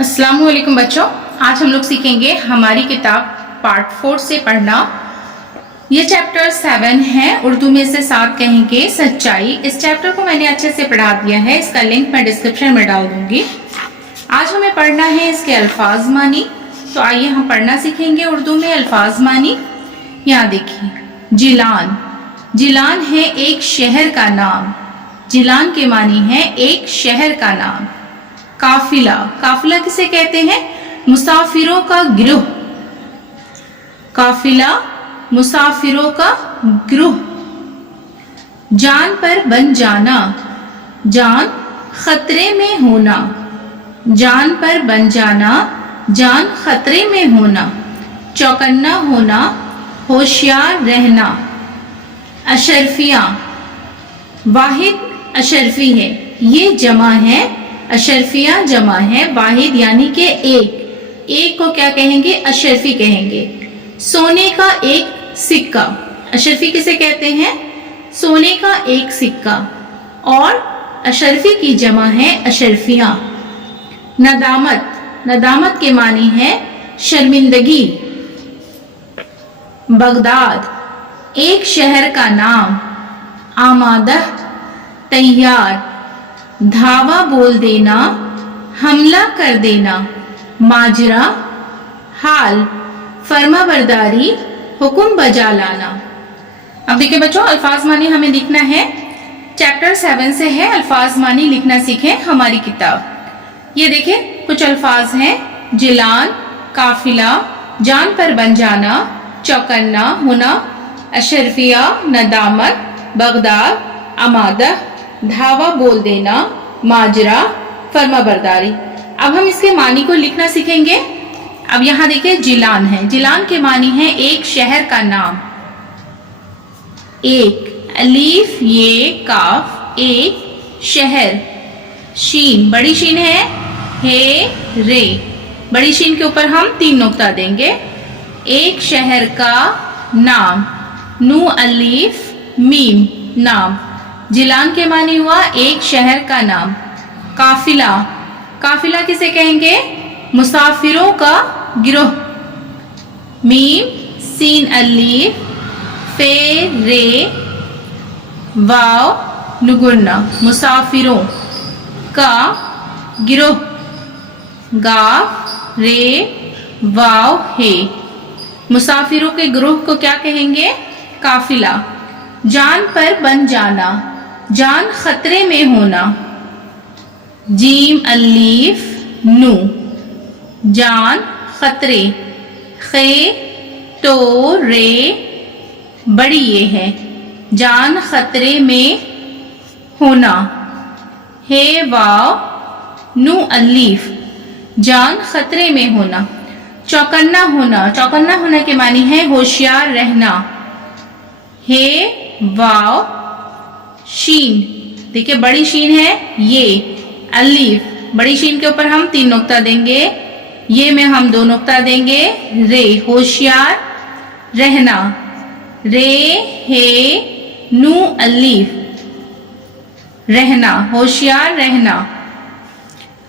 अस्सलाम वालेकुम बच्चों, आज हम लोग सीखेंगे हमारी किताब पार्ट 4 से पढ़ना। ये चैप्टर 7 है, उर्दू में से 7 कहेंगे सच्चाई। इस चैप्टर को मैंने अच्छे से पढ़ा दिया है, इसका लिंक मैं डिस्क्रिप्शन में डाल दूंगी। आज हमें पढ़ना है इसके अल्फाज मानी। तो आइए हम पढ़ना सीखेंगे उर्दू में अल्फाज मानी। यहाँ देखिए, जिलान। जिलान है एक शहर का नाम। जिलान के मानी है एक शहर का नाम। काफिला, काफिला किसे कहते हैं? मुसाफिरों का गिरोह। काफिला मुसाफिरों का गिरोह। जान पर बन जाना, जान खतरे में होना। जान पर बन जाना, जान खतरे में होना। चौकन्ना होना, होशियार रहना। अशरफिया, वाहिद अशरफी है, ये जमा है। अशरफिया जमा है, वाहिद यानी कि एक को क्या कहेंगे? अशरफी कहेंगे। सोने का एक सिक्का, अशरफी किसे कहते हैं? सोने का एक सिक्का। और अशरफी की जमा है अशरफिया। नदामत, नदामत के मानी है शर्मिंदगी। बगदाद, एक शहर का नाम। आमादह, तैयार। धावा बोल देना, हमला कर देना। माजरा, हाल। फर्मा बरदारी, हुक्म बजा लाना। अब देखिए बच्चों, अल्फाज मानी हमें लिखना है। चैप्टर 7 से है, अल्फाज मानी लिखना सीखें हमारी किताब। ये देखिए कुछ अल्फाज हैं। जिलान, काफिला, जान पर बन जाना, चौकन्ना होना, अशरफिया, नदामत, बगदाद, आमादा, धावा बोल देना, माजरा, फर्मा बरदारी। अब हम इसके मानी को लिखना सीखेंगे। अब यहाँ देखिए, जिलान है। जिलान के मानी है एक शहर का नाम। एक, अलीफ ये काफ, एक शहर। शीन, बड़ी शीन है, हे रे। बड़ी शीन के ऊपर हम 3 नुक्ता देंगे। एक शहर का नाम। नू अलीफ मीम, नाम। जिलान के मानी हुआ एक शहर का नाम। काफिला, काफिला किसे कहेंगे? मुसाफिरों का गिरोह। मीम सीन अलीफ फे रे वाव नुगुन्ना, मुसाफिरों का गिरोह। गाफ रे वाव हे, मुसाफिरों के गिरोह को क्या कहेंगे? काफिला। जान पर बन जाना, जान खतरे में होना। जीम अलीफ नू, जान खतरे। खे तो रे, बड़ी ये है, जान खतरे में होना। हे वाव नू अलीफ, जान खतरे में होना। चौकन्ना होना, चौकन्ना होना के मानी है होशियार रहना। हे वाव शीन, देखिए बड़ी शीन है ये। अलीफ, बड़ी शीन के ऊपर हम 3 नुक्ता देंगे, ये में हम 2 नुक्ता देंगे। रे, होशियार रहना। रे हे नू अलीफ, रहना, होशियार रहना।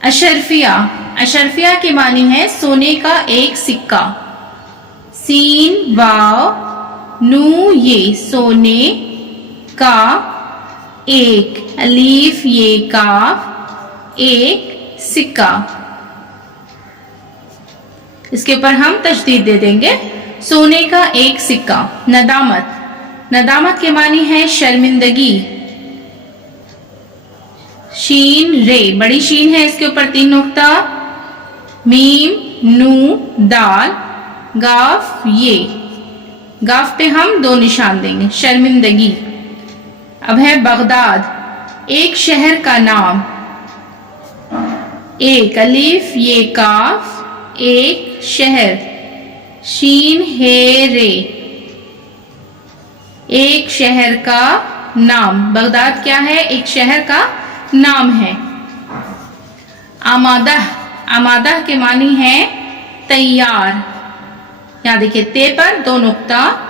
अशरफिया, अशरफिया की मानी है सोने का एक सिक्का। सीन वाव नू ये, सोने का एक। अलीफ ये काफ, एक सिक्का। इसके ऊपर हम तशदीद दे देंगे। सोने का एक सिक्का। नदामत, नदामत के मानी है शर्मिंदगी। शीन रे, बड़ी शीन है, इसके ऊपर 3 नुक्ता। मीम नू दाल, गाफ ये, गाफ पे हम 2 निशान देंगे। शर्मिंदगी। अब है बगदाद, एक शहर का नाम। एक, अलीफ ये काफ, एक शहर। शीन हे रे, एक शहर का नाम। बगदाद क्या है? एक शहर का नाम है। आमादह, आमादह के मानी है तैयार। यहाँ देखिए, ते पर 2 नुक्ता,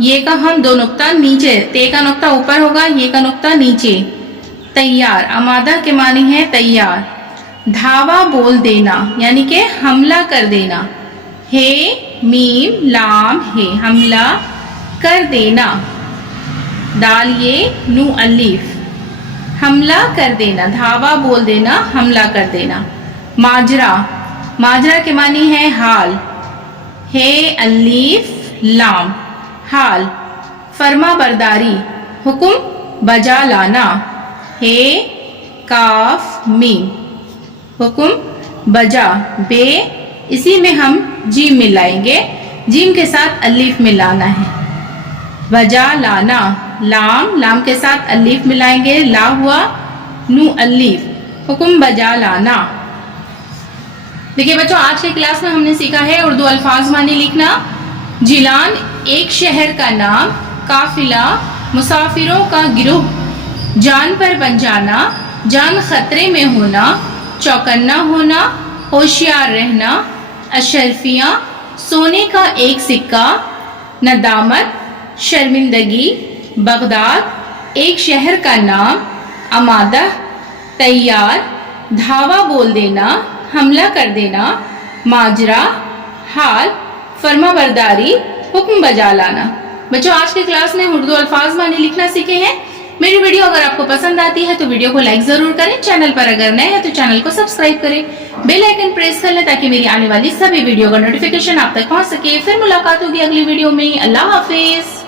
ये का हम 2 नुक्ता नीचे, ते का नुक्ता ऊपर होगा, ये का नुक्ता नीचे। तैयार, आमादा के मानी है तैयार। धावा बोल देना यानी कि हमला कर देना, हे मीम लाम हे हमला कर देना, दाल ये नू अलीफ, हमला कर देना, धावा बोल देना, हमला कर देना। माजरा, माजरा के मानी है हाल, हे अलीफ लाम हाल। फर्मा बरदारी, हुक्म बजा लाना, हे काफ मीम, हुक्म बजा, बे इसी में हम जीम मिलाएंगे, जीम के साथ अलीफ मिलाना है। बजा लाना, लाम लाम के साथ अलीफ मिलाएंगे, ला हुआ नू अलीफ, हुक्म बजा लाना। देखिए बच्चों, आज के क्लास में हमने सीखा है उर्दू अल्फाज मानी लिखना। जिलान एक शहर का नाम, काफिला मुसाफिरों का गिरोह, जान पर बन जाना, जान खतरे में होना, चौकन्ना होना, होशियार रहना, अशरफियाँ, सोने का एक सिक्का, नदामत, शर्मिंदगी, बगदाद, एक शहर का नाम, आमादा, तैयार, धावा बोल देना, हमला कर देना, माजरा, हाल, फर्मा बरदारी, हुक्म बजा लाना। बच्चों, आज के क्लास में उर्दू अल्फाज माने लिखना सीखे हैं। मेरी वीडियो अगर आपको पसंद आती है तो वीडियो को लाइक जरूर करें, चैनल पर अगर नए हैं तो चैनल को सब्सक्राइब करें, बेल आइकन प्रेस कर लें ताकि मेरी आने वाली सभी वीडियो का नोटिफिकेशन आप तक पहुंच सके। फिर मुलाकात होगी अगली वीडियो में। अल्लाह हाफिज।